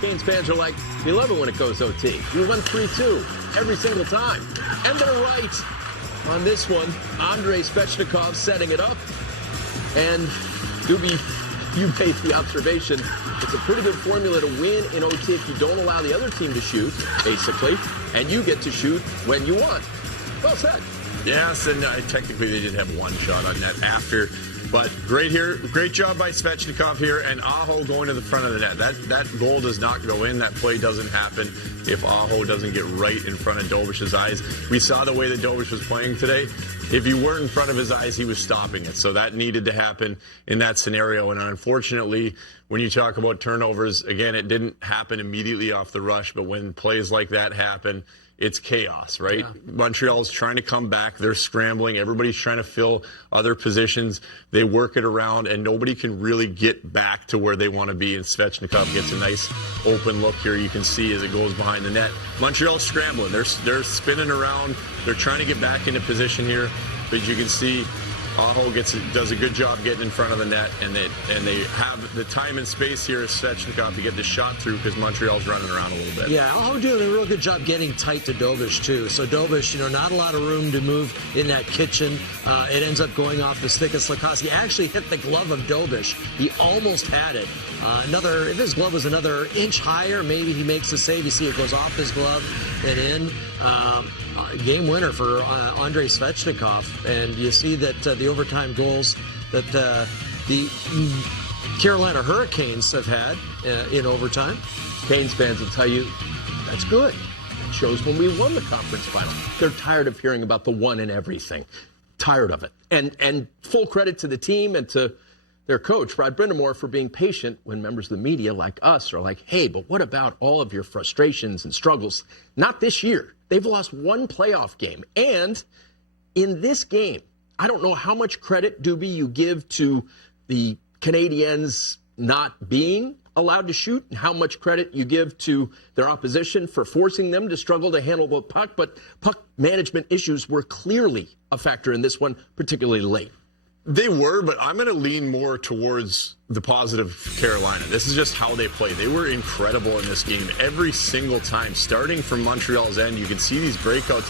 Canes fans are like, we love it when it goes OT. We won 3-2 every single time. And they're right on this one. Andrei Svechnikov setting it up. And Doobie, you made the observation. It's a pretty good formula to win in OT if you don't allow the other team to shoot, basically. And you get to shoot when you want. Well said. Yes, and technically they did have one shot on net after. But great here, great job by Svechnikov here, and Aho going to the front of the net. That goal does not go in. That play doesn't happen if Aho doesn't get right in front of Dobish's eyes. We saw the way that Dobish was playing today. If you weren't in front of his eyes, he was stopping it. So that needed to happen in that scenario. And unfortunately, when you talk about turnovers, again, it didn't happen immediately off the rush. But when plays like that happen, it's chaos, right? Yeah. Montreal's trying to come back. They're scrambling. Everybody's trying to fill other positions. They work it around, and nobody can really get back to where they want to be. And Svechnikov gets a nice open look here. You can see as it goes behind the net. Montreal's scrambling. They're spinning around. They're trying to get back into position here. But you can see Aho does a good job getting in front of the net, and they have the time and space here as Svechnikov to get the shot through because Montreal's running around a little bit. Yeah, Aho doing a real good job getting tight to Dobish too. So Dobish, not a lot of room to move in that kitchen. It ends up going off the stick of Slafkovsky. Actually hit the glove of Dobish. He almost had it. If his glove was another inch higher, maybe he makes the save. You see it goes off his glove and in. Game winner for Andrei Svechnikov, and you see that the overtime goals that the Carolina Hurricanes have had in overtime. Canes fans will tell you that's good. It shows when we won the conference final. They're tired of hearing about the one and everything. Tired of it. And full credit to the team and to their coach, Rod Brind'Amour, for being patient when members of the media like us are like, hey, but what about all of your frustrations and struggles? Not this year. They've lost one playoff game. And in this game, I don't know how much credit, Doobie, you give to the Canadiens not being allowed to shoot and how much credit you give to their opposition for forcing them to struggle to handle the puck. But puck management issues were clearly a factor in this one, particularly late. They were, but I'm going to lean more towards the positive Carolina. This is just how they play. They were incredible in this game every single time. Starting from Montreal's end, you can see these breakouts.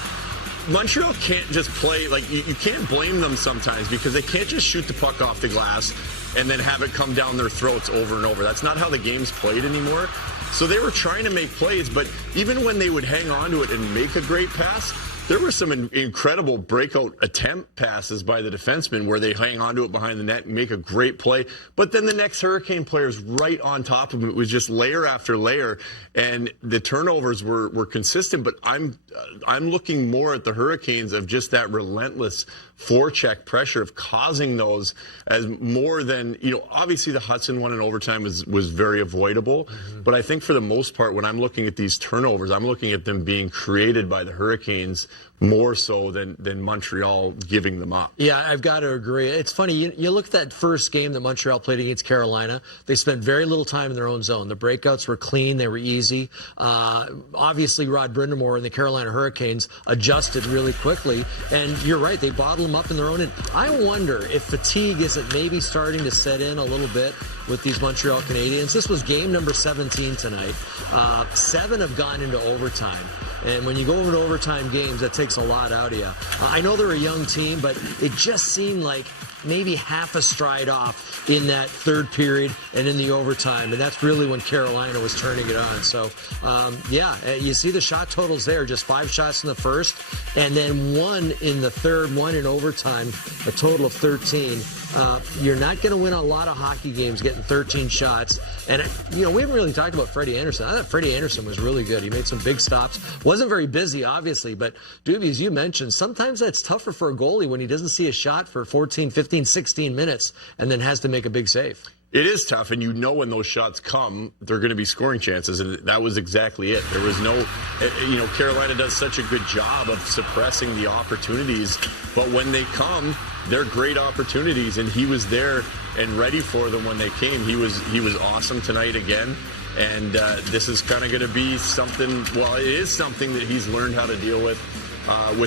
Montreal can't just play, you can't blame them sometimes because they can't just shoot the puck off the glass and then have it come down their throats over and over. That's not how the game's played anymore. So they were trying to make plays, but even when they would hang on to it and make a great pass, there were some incredible breakout attempt passes by the defensemen where they hang onto it behind the net and make a great play. But then the next Hurricane player's right on top of him. It was just layer after layer, and the turnovers were consistent. But I'm looking more at the Hurricanes of just that relentless forecheck pressure of causing those as more than, obviously the Hudson one in overtime was very avoidable. Mm-hmm. But I think for the most part, when I'm looking at these turnovers, I'm looking at them being created by the Hurricanes more so than Montreal giving them up. Yeah, I've got to agree. It's funny, you look at that first game that Montreal played against Carolina. They spent very little time in their own zone. The breakouts were clean. They were easy. Obviously, Rod Brind'Amour and the Carolina Hurricanes adjusted really quickly. And you're right, they bottled them up in their own end. I wonder if fatigue isn't maybe starting to set in a little bit with these Montreal Canadiens. This was game number 17 tonight. 7 have gone into overtime. And when you go into overtime games, that takes a lot out of you. I know they're a young team, but it just seemed like maybe half a stride off in that third period and in the overtime. And that's really when Carolina was turning it on. So, you see the shot totals there, just 5 shots in the first, and then 1 in the third, 1 in overtime, a total of 13. You're not going to win a lot of hockey games getting 13 shots. And, we haven't really talked about Freddie Anderson. I thought Freddie Anderson was really good. He made some big stops. Wasn't very busy, obviously, but Doobie, as you mentioned, sometimes that's tougher for a goalie when he doesn't see a shot for 14, 15, 16 minutes and then has to make a big save. It is tough, and when those shots come, they're going to be scoring chances, and that was exactly it. There was no, Carolina does such a good job of suppressing the opportunities, but when they come, they're great opportunities, and he was there and ready for them when they came. He was awesome tonight again, and this is kind of going to be something, it is something that he's learned how to deal with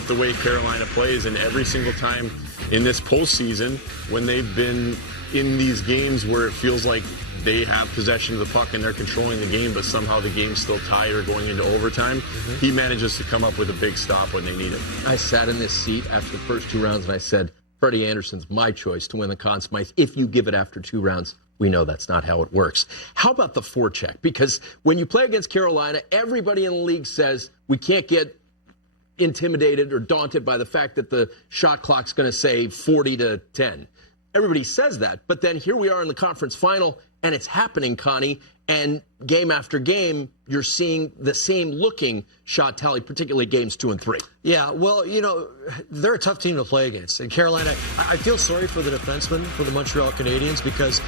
the way Carolina plays, and every single time in this postseason, when they've been in these games where it feels like they have possession of the puck and they're controlling the game, but somehow the game's still tied or going into overtime. He manages to come up with a big stop when they need it. I sat in this seat after the first 2 rounds and I said, Freddie Anderson's my choice to win the Conn Smythe. If you give it after 2 rounds, we know that's not how it works. How about the forecheck? Because when you play against Carolina, everybody in the league says we can't get intimidated or daunted by the fact that the shot clock's going to say 40-10. Everybody says that, but then here we are in the conference final, and it's happening, Connie, and game after game, you're seeing the same looking shot tally, particularly games 2 and 3. Yeah, well, they're a tough team to play against. And Carolina, I feel sorry for the defensemen for the Montreal Canadiens because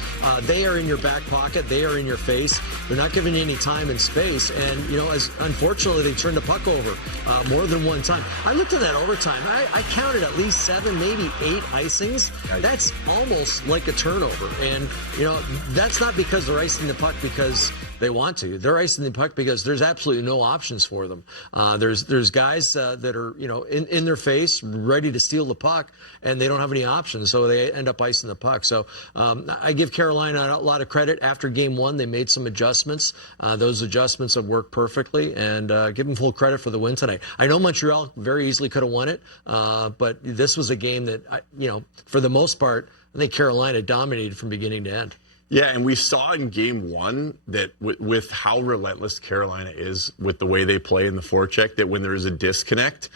they are in your back pocket. They are in your face. They're not giving you any time and space. And, as unfortunately, they turned the puck over more than one time. I looked at that overtime. I counted at least 7, maybe 8 icings. That's almost like a turnover. And, that's not because they're icing the puck because they want to. They're icing the puck because there's absolutely no options for them. There's guys that are in their face, ready to steal the puck, and they don't have any options, so they end up icing the puck. So I give Carolina a lot of credit. After game 1, they made some adjustments. Those adjustments have worked perfectly, and give them full credit for the win tonight. I know Montreal very easily could have won it, but this was a game that for the most part, I think Carolina dominated from beginning to end. Yeah, and we saw in game 1 that with how relentless Carolina is with the way they play in the forecheck, that when there is a disconnect,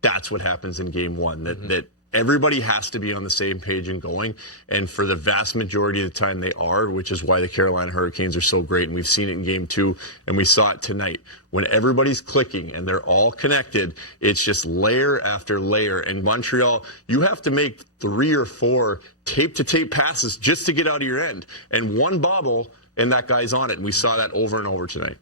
that's what happens in game 1. That everybody has to be on the same page and going. And for the vast majority of the time they are, which is why the Carolina Hurricanes are so great. And we've seen it in game 2, and we saw it tonight. When everybody's clicking and they're all connected, it's just layer after layer. And Montreal, you have to make 3 or 4 tape-to-tape passes just to get out of your end. And one bobble, and that guy's on it. And we saw that over and over tonight.